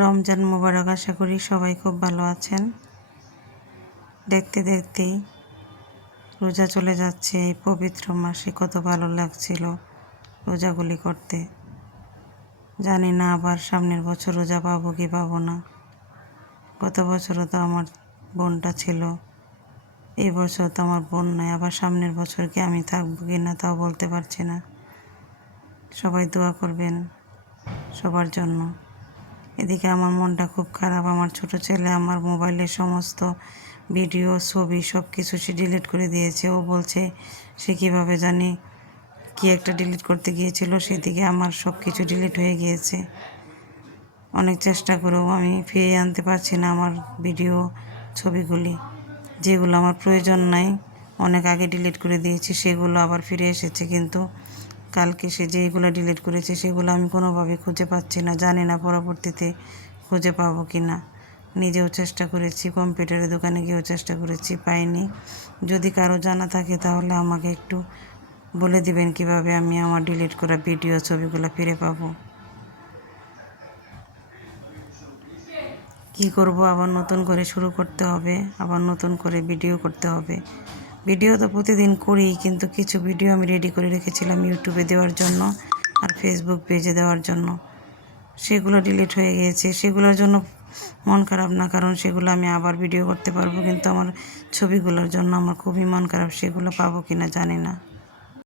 রমজান মোবারক। আশা করি সবাই খুব ভালো আছেন। দেখতে দেখতেই রোজা চলে যাচ্ছে। এই পবিত্র মাসে কত ভালো লাগছিল রোজাগুলি করতে। জানি না আবার সামনের বছর রোজা পাবো কি পাবো না। গত বছরও তো আমার বোনটা ছিল, এই বছর তো আমার বোন নাই। আবার সামনের বছর কি আমি থাকবো কি না তাও বলতে পারছি না। সবাই দোয়া করবেন সবার জন্য। এদিকে আমার মনটা খুব খারাপ। আমার ছোট ছেলে আমার মোবাইলের সমস্ত ভিডিও ছবি সব কিছু সে ডিলিট করে দিয়েছে। ও বলছে সে কীভাবে জানি কি একটা ডিলিট করতে গিয়েছিল, সেদিকে আমার সব কিছু ডিলিট হয়ে গিয়েছে। অনেক চেষ্টা করেও আমি ফিরিয়ে আনতে পারছি না আমার ভিডিও ছবিগুলি। যেগুলো আমার প্রয়োজন নাই, অনেক আগে ডিলিট করে দিয়েছি, সেগুলো আবার ফিরে এসেছে। কিন্তু কালকে সে যেগুলো ডিলিট করেছে সেগুলো আমি কোনোভাবে খুঁজে পাচ্ছি না। জানি না পরবর্তীতে খুঁজে পাবো কি না। নিজেও চেষ্টা করেছি, কম্পিউটারের দোকানে গিয়েও চেষ্টা করেছি, পাইনি। যদি কারো জানা থাকে তাহলে আমাকে একটু বলে দিবেন কিভাবে আমি আমার ডিলিট করা ভিডিও ছবিগুলো ফিরে পাবো। কি করব, আবার নতুন করে শুরু করতে হবে, আবার নতুন করে ভিডিও করতে হবে। ভিডিও তো প্রতিদিন করি, কিন্তু কিছু ভিডিও আমি রেডি করে রেখেছিলাম ইউটিউবে দেওয়ার জন্য আর ফেসবুক পেজে দেওয়ার জন্য। সেগুলো ডিলিট হয়ে গিয়েছে। সেগুলোর জন্য মন খারাপ না, কারণ সেগুলো আমি আবার ভিডিও করতে পারবো, কিন্তু আমার ছবিগুলোর জন্য আমার খুবই মন খারাপ। সেগুলো পাবো কি না জানি না।